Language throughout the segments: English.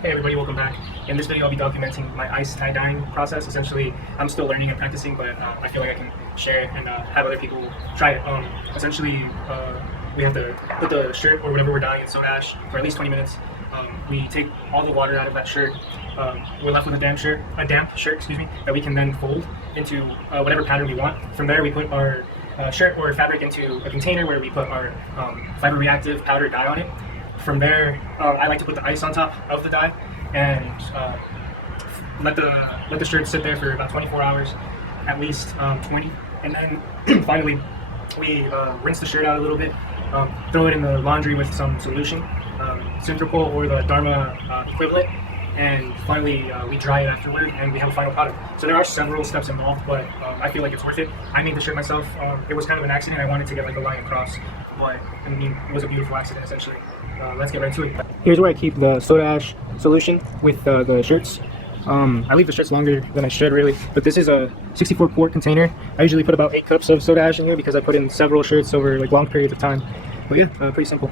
Hey everybody, welcome back. In this video I'll be documenting my ice tie-dyeing process. Essentially, I'm still learning and practicing, but I feel like I can share it and have other people try it. Essentially, we have to put the shirt or whatever we're dyeing in soda ash for at least 20 minutes. We take all the water out of that shirt. We're left with a damp shirt, that we can then fold into whatever pattern we want. From there we put our shirt or fabric into a container where we put our fiber reactive powder dye on it. From there, I like to put the ice on top of the dye and let the shirt sit there for about 24 hours, at least 20. And then finally, we rinse the shirt out a little bit, throw it in the laundry with some solution, Synthropol or the Dharma equivalent, and finally we dry it afterward and we have a final product. So there are several steps involved, but I feel like it's worth it. I made the shirt myself. It was kind of an accident. I wanted to get like a line across, but I mean, it was a beautiful accident essentially. Let's get right to it. Here's where I keep the soda ash solution with the shirts. I leave the shirts longer than I should really, but this is a 64 quart container. I usually put about 8 cups of soda ash in here because I put in several shirts over like long periods of time. But yeah, pretty simple.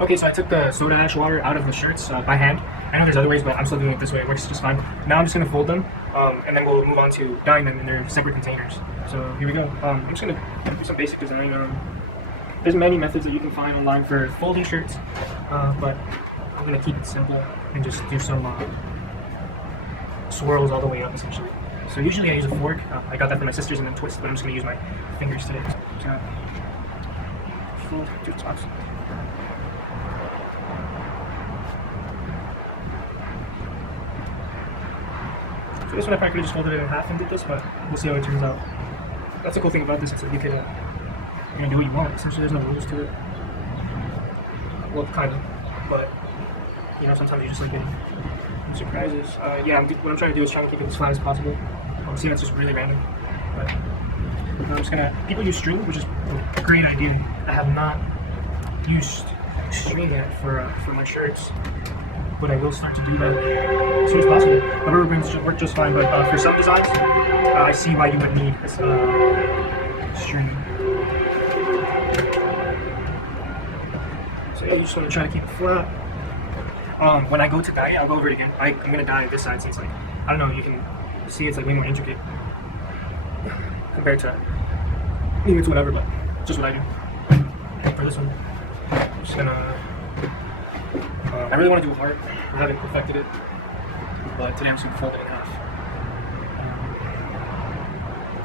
Okay, so I took the soda ash water out of the shirts by hand. I know there's other ways, but I'm still doing it this way. It works just fine. Now I'm just going to fold them, and then we'll move on to dyeing them in their separate containers. So here we go. I'm just going to do some basic design. There's many methods that you can find online for folding shirts, but I'm going to keep it simple and just do some swirls all the way up essentially. So usually I use a fork. I got that from my sisters and then twist, but I'm just going to use my fingers today. So fold two tops. So this one I practically just folded it in half and did this, but we'll see how it turns out. That's the cool thing about this, is that you could do what you want. Essentially, there's no rules to it. Well, kind of, but you know, sometimes you just like getting surprises. Yeah, what I'm trying to do is try to keep it as flat as possible. See, that's just really random. But I'm just gonna. People use string, which is a great idea. I have not used string yet for my shirts, but I will start to do that as soon as possible. The rubber bands should work just fine, but for some designs, I see why you would need this string. So yeah, you just want to try to keep it flat. When I go to dye it, I'll go over it again. I'm going to dye this side since, like, I don't know, you can see it's like way more intricate compared to, maybe it's whatever, but it's just what I do. For this one, I'm just going to, I really want to do a heart. I haven't perfected it, but today I'm just going to fold it in half.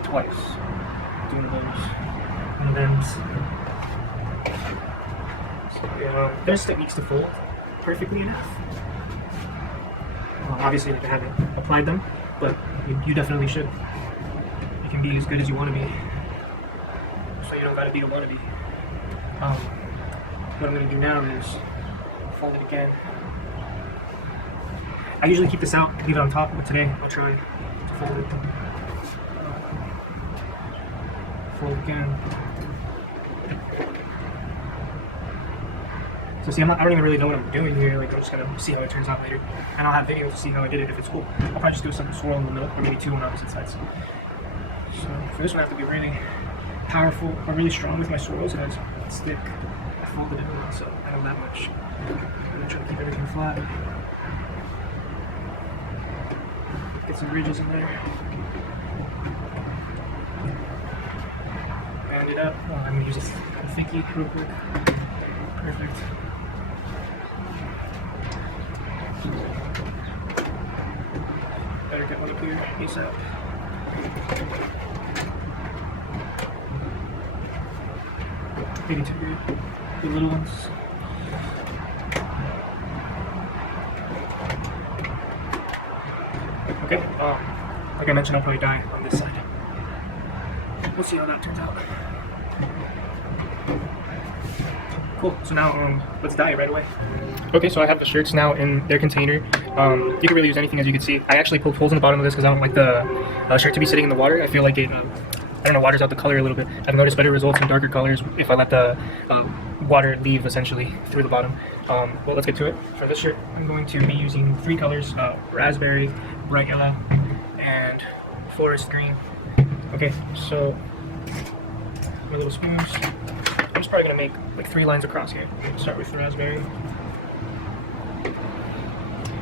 Twice. Doing those. And then, there's techniques to fold perfectly enough. Obviously, like, I haven't applied them, but you definitely should. You can be as good as you want to be, so you don't gotta be a wannabe. What I'm gonna do now is fold it again. I usually keep this out, leave it on top, but today I'll try to fold it. Fold again. So see, I don't even really know what I'm doing here. Like, I'm just gonna see how it turns out later, and I'll have videos to see how I did it if it's cool. I'll probably just do some swirl in the middle, or maybe two on opposite sides. So for this one, I have to be really powerful or really strong with my swirls, and it's thick. I folded it well, so I know that much. I'm gonna try to keep everything flat. Get some ridges in there. Band it up. Oh, I'm gonna use this thinky real quick. Perfect. Better get one up here ASAP. Maybe too big. The little ones. Okay. Like I mentioned, I'll probably dye on this side. We'll see how that turns out. Cool. So now let's dye it right away. Okay, so I have the shirts now in their container. You can really use anything, as you can see. I actually poked holes in the bottom of this because I don't like the shirt to be sitting in the water. I feel like it, I don't know, waters out the color a little bit. I've noticed better results in darker colors if I let the water leave essentially through the bottom. Well, let's get to it. For this shirt, I'm going to be using 3 colors: raspberry, bright yellow, and forest green. Okay, so my little spoons. I'm just probably going to make like 3 lines across here. Start with the raspberry.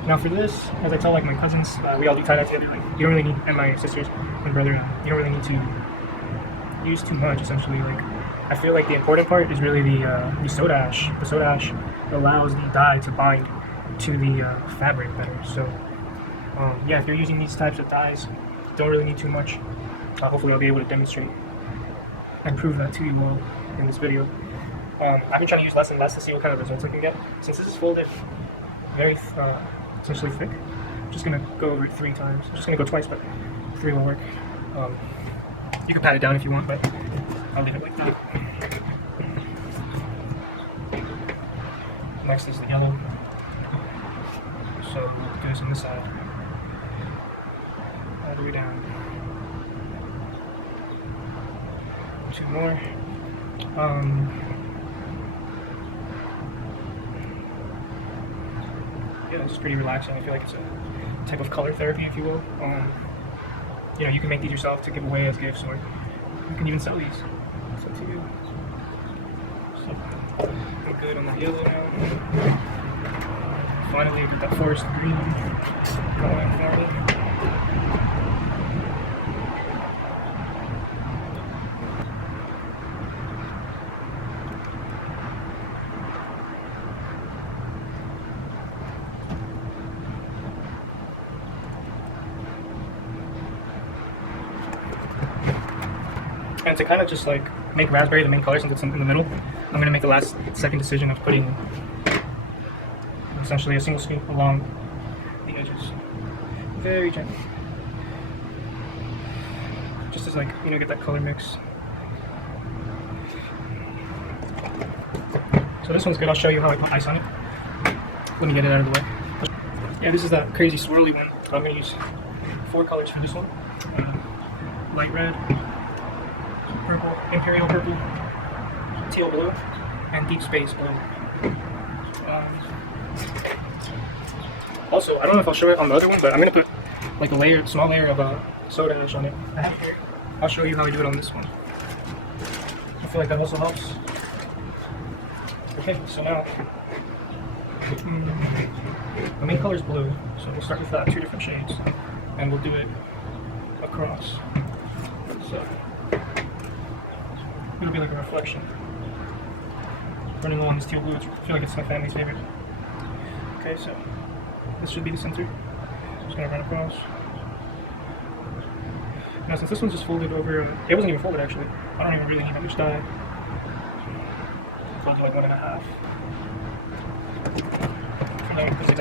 Now for this, as I tell like my cousins, we all do tie-dye together. Like you don't really need, and my sisters and brother, you don't really need to use too much. Essentially, like I feel like the important part is really the soda ash. The soda ash allows the dye to bind to the fabric better. So yeah, if you're using these types of dyes, don't really need too much. Hopefully, I'll be able to demonstrate and prove that to you all in this video. I've been trying to use less and less to see what kind of results I can get. Since this is folded very essentially thick, I'm just gonna go over it 3 times. I'm just gonna go twice, but 3 will work. You can pat it down if you want, but I'll leave it like that. Next is the yellow. So we'll do this on this side. All the way down. 2 more. Yeah, it's pretty relaxing. I feel like it's a type of color therapy, if you will. You know, you can make these yourself to give away as gifts, or you can even sell these. It's up to you. So, we're good on the yellow now. Finally, get that forest green going for me. And to kind of just like make raspberry the main color, since it's in the middle, I'm going to make the second decision of putting essentially a single scoop along the edges, very gently, just as like, you know, get that color mix. So this one's good. I'll show you how I put ice on it. Let me get it out of the way. Yeah, this is that crazy swirly one. I'm going to use 4 colors for this one. Light red, purple, imperial purple, teal blue, and deep space blue. Also, I don't know if I'll show it on the other one, but I'm going to put like a small layer of soda ash on it. I'll show you how I do it on this one. I feel like that also helps. Okay, so now the main color is blue, so we'll start with that, 2 different shades, and we'll do it across. So it'll be like a reflection running along this teal blue. I feel like it's my family's favorite. Okay, so this should be the center. Just gonna run across. Now, since this one's just folded over, it wasn't even folded actually. I don't even really need that much dye. Fold to like 1.5. For now, because it's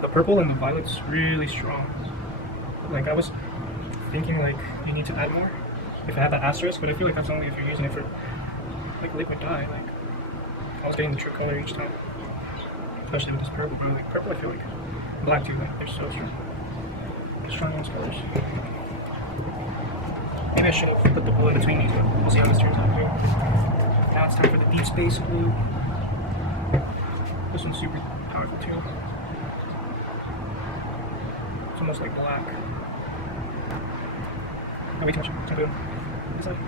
the purple and the violet's really strong. Like I was thinking like you need to add more if I had that asterisk, but I feel like that's only if you're using it for like liquid dye. Like I was getting the true color each time, especially with this purple. But like purple, I feel like black too. Like they're so strong. Strong on colors. Maybe I should have put the blue in between these, but we'll see how this turns out here. Now it's time for the deep space blue. This one's super powerful too. It's almost like black. No, way too much. It's good. This side.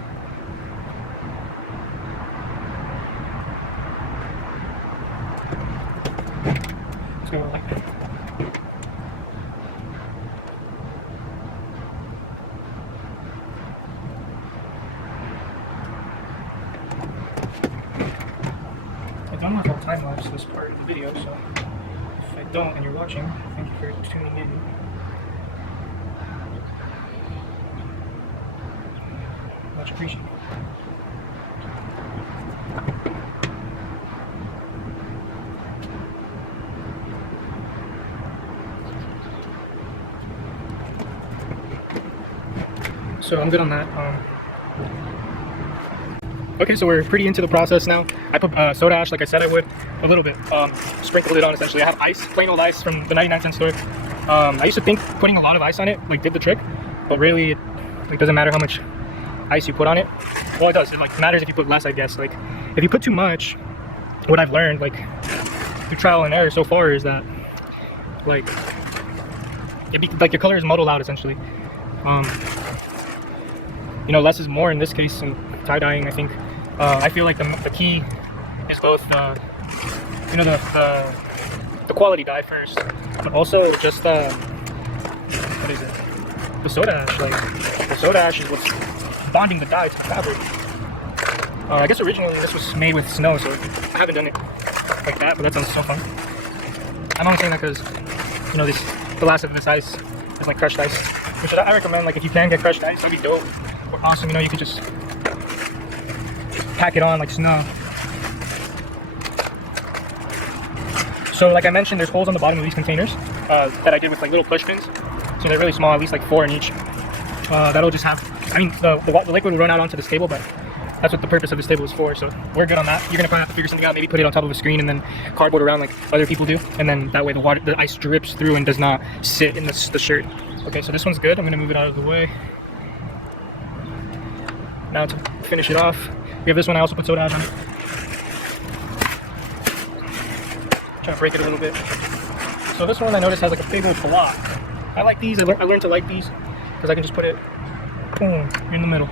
Let's go like that. I don't know if I'll time lapse this part of the video, so if I don't and you're watching, thank you for tuning in. Much appreciated. So I'm good on that. Okay, so we're pretty into the process now. I put soda ash like I said I would, a little bit. Sprinkled it on essentially. I have ice, plain old ice from the 99-cent store. I used to think putting a lot of ice on it like did the trick, but really it doesn't matter how much ice you put on it. Well, it does. It like matters if you put less, I guess. Like if you put too much, what I've learned like through trial and error so far is that like like your color is muddled out essentially. You know, less is more in this case in tie dyeing. I think I feel like the key is both you know, the quality dye first, but also just what is it? The soda ash. Like the soda ash is what's bonding the dye to the fabric. I guess originally this was made with snow, so I haven't done it like that, but that sounds so fun. I'm only saying that because, you know, the last of this ice is like crushed ice, which I recommend. Like if you can get crushed ice, that'd be dope or awesome. You know, you could just pack it on like snow. So like I mentioned, there's holes on the bottom of these containers that I did with like little push pins. So they're really small, at least like 4 in each. That'll just have, I mean, the liquid will run out onto this table, but that's what the purpose of this table is for, so we're good on that. You're gonna probably have to figure something out, maybe put it on top of a screen and then cardboard around like other people do, and then that way the ice drips through and does not sit in the shirt. Okay, so this one's good. I'm gonna move it out of the way. Now to finish it off, we have this one. I also put soda ash on it. Trying to break it a little bit. So this one I noticed has like a big old block. I like these. I learned to like these because I can just put it boom in the middle.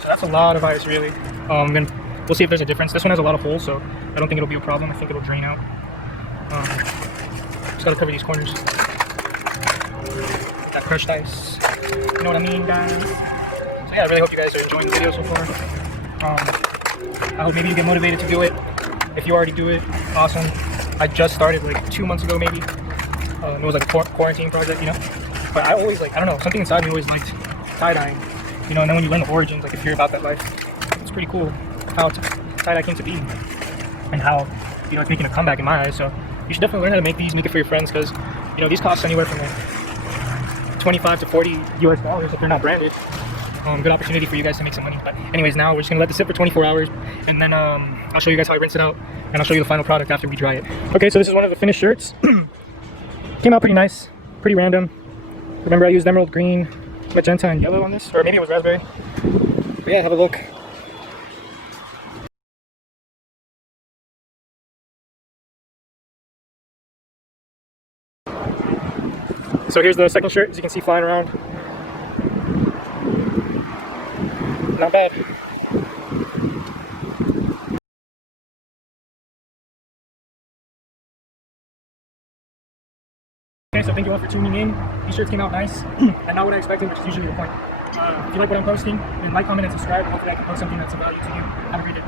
So that's a lot of ice, really. We'll see if there's a difference. This one has a lot of holes, so I don't think it'll be a problem. I think it'll drain out. Just gotta cover these corners. That crushed ice. You know what I mean, guys? So yeah, I really hope you guys are enjoying the video so far. I hope maybe you get motivated to do it. If you already do it, awesome. I just started like 2 months ago, maybe. It was like a quarantine project, you know. But I always like, I don't know, something inside me always liked tie-dyeing. You know, and then when you learn the origins, like if you're about that life, it's pretty cool how tie-dye came to be and how, you know, it's making a comeback in my eyes. So you should definitely learn how to make these, make it for your friends, because, you know, these cost anywhere from like 25 to 40 US dollars if they're not branded. Good opportunity for you guys to make some money. But anyways, now we're just gonna let this sit for 24 hours, and then I'll show you guys how I rinse it out, and I'll show you the final product after we dry it. Okay, so this is one of the finished shirts. Came out pretty nice, pretty random. Remember, I used emerald green, magenta, and yellow on this, or maybe it was raspberry. But yeah, have a look. So here's the second shirt, as you can see flying around. Not bad. Okay, so thank you all for tuning in. These shirts came out nice and not what I expected, which is usually the point. If you like what I'm posting, then like, comment, and subscribe. Hopefully I can post something that's of value to you. Have a great day.